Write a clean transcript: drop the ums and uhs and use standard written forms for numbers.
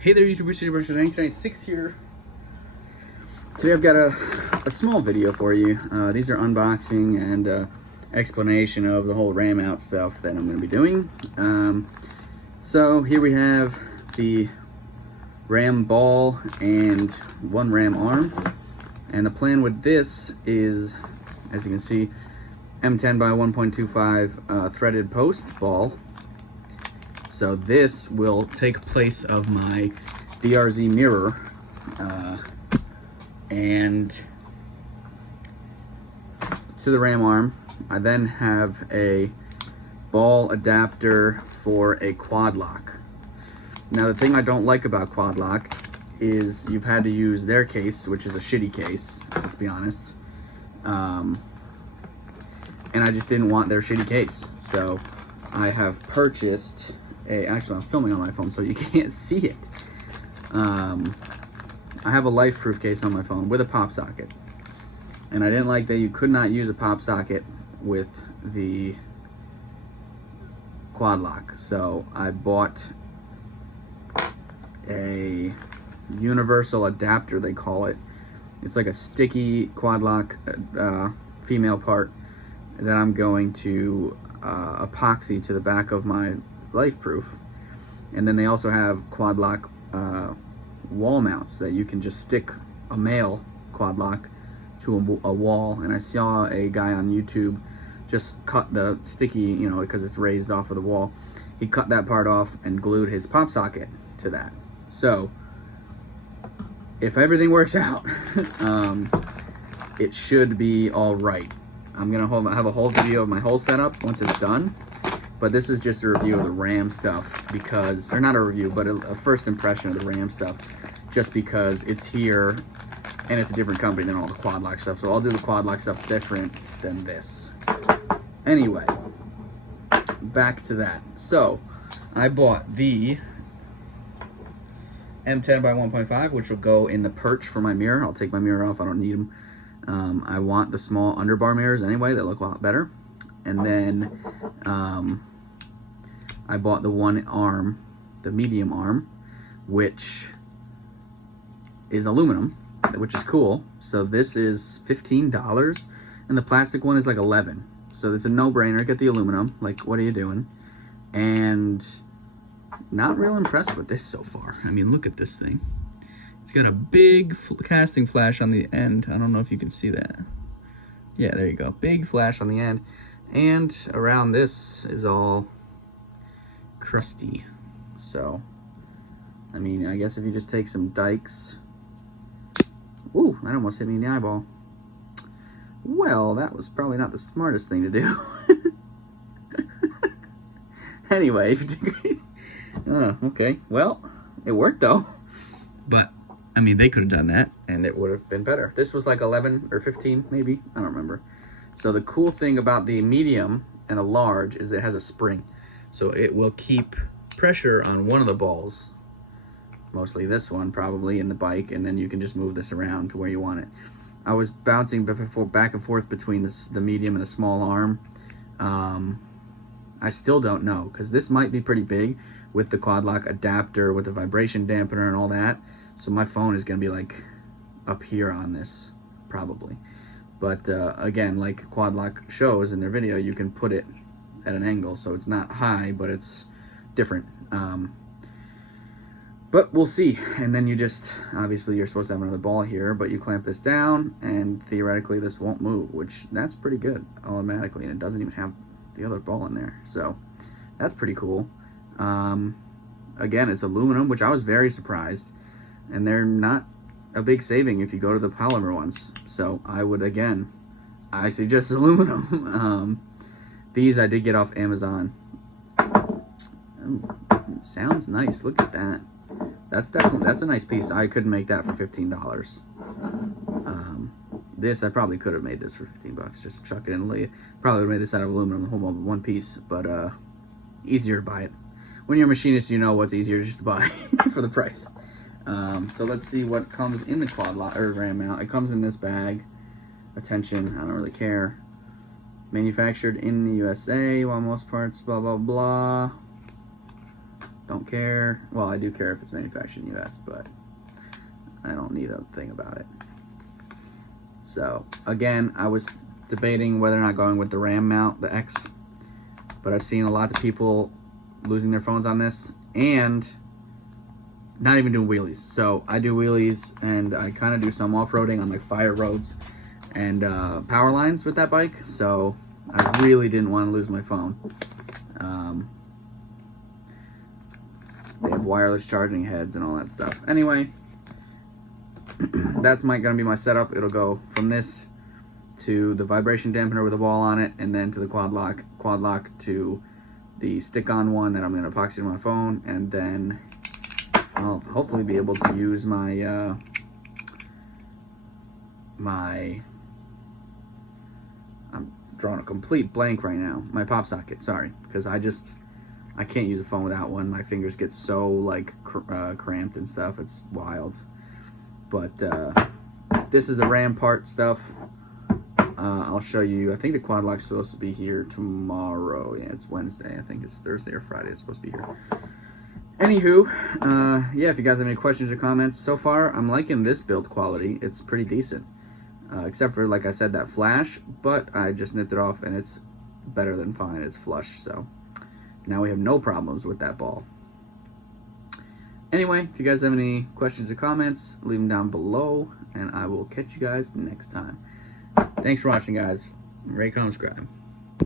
Hey there, YouTubers, YouTubers, 1996 here. Today I've got a small video for you. These are unboxing and explanation of the whole RAM out stuff that I'm going to be doing. So here we have the RAM ball and one RAM arm. And the plan with this is, as you can see, M10 by 1.25 threaded post ball. So this will take place of my DRZ mirror, and to the RAM arm. I then have a ball adapter for a quad lock. Now the thing I don't like about quad lock is you've had to use their case, which is a shitty case, let's be honest. And I just didn't want their shitty case. So I have purchased actually I'm filming on my phone so you can't see it. I have a LifeProof case on my phone with a pop socket, and I didn't like that you could not use a pop socket with the quad lock, so I bought a universal adapter, they call it. It's like a sticky quad lock female part that I'm going to epoxy to the back of my LifeProof. And then they also have quad lock wall mounts that you can just stick a male quad lock to a wall. And I saw a guy on YouTube just cut the sticky, you know, because it's raised off of the wall. He cut that part off and glued his pop socket to that. So if everything works out, it should be all right. I'm gonna have a whole video of my whole setup once it's done. But this is just a review of the RAM stuff because, or not a review, but a first impression of the RAM stuff, just because it's here and it's a different company than all the quad lock stuff. So I'll do the quad lock stuff different than this. Anyway, back to that. So I bought the M10 by 1.5, which will go in the perch for my mirror. I'll take my mirror off, I don't need them. I want the small underbar mirrors anyway, that look a lot better. And then I bought the one arm, the medium arm, which is aluminum, which is cool. So this is $15, and the plastic one is like $11. So it's a no-brainer. Get the aluminum. Like, what are you doing? And not real impressed with this so far. I mean, look at this thing. It's got a big casting flash on the end. I don't know if you can see that. Yeah, there you go. Big flash on the end. And around this is all crusty. So, I mean, I guess if you just take some dikes. Ooh, that almost hit me in the eyeball. Well, that was probably not the smartest thing to do. Anyway, okay. Well, it worked though. But, I mean, they could have done that and it would have been better. This was like 11 or 15, maybe. I don't remember. So the cool thing about the medium and a large is it has a spring. So it will keep pressure on one of the balls, mostly this one probably, in the bike, and then you can just move this around to where you want it. I was bouncing back and forth between the medium and the small arm. I still don't know, because this might be pretty big with the quad lock adapter, with the vibration dampener and all that. So my phone is going to be like up here on this, probably. But again, like quad lock shows in their video, you can put it at an angle, so it's not high, but it's different. But we'll see. And then you just, obviously you're supposed to have another ball here, but you clamp this down, and theoretically this won't move, which that's pretty good automatically, and it doesn't even have the other ball in there. So that's pretty cool. Again, it's aluminum, which I was very surprised, and they're not a big saving if you go to the polymer ones. So I would, again, I suggest aluminum. These I did get off Amazon. Ooh, it sounds nice. Look at that. That's a nice piece. I couldn't make that for $15. This, I probably could have made this for 15 bucks. Just chuck it in and lay it. Probably would have made this out of aluminum, the whole one piece, but easier to buy it. When you're a machinist, you know what's easier just to buy for the price. So let's see what comes in the quad lock or RAM mount. It comes in this bag. Attention, I don't really care. Manufactured in the USA, while most parts, blah blah blah. Don't care. Well, I do care if it's manufactured in the US, but I don't need a thing about it. So, again, I was debating whether or not going with the RAM mount, the X, but I've seen a lot of people losing their phones on this and not even doing wheelies. So I do wheelies, and I kind of do some off-roading on like fire roads and power lines with that bike, so I really didn't want to lose my phone. They have wireless charging heads and all that stuff. Anyway, that's gonna be my setup. It'll go from this to the vibration dampener with a ball on it, and then to the quad lock to the stick-on one that I'm gonna epoxy to my phone, and then I'll hopefully be able to use my I'm drawing a complete blank right now. My pop socket, sorry, because I can't use a phone without one. My fingers get so like cramped and stuff. It's wild. But this is the RAM part stuff. I'll show you. I think the quad lock's supposed to be here tomorrow. Yeah, it's Wednesday. I think it's Thursday or Friday. It's supposed to be here. Anywho, yeah, if you guys have any questions or comments, so far I'm liking this build quality. It's pretty decent, except for, like I said, that flash, but I just nipped it off and it's better than fine. It's flush, so now we have no problems with that ball. Anyway, if you guys have any questions or comments, leave them down below, and I will catch you guys next time. Thanks for watching, guys. Raycon subscribe.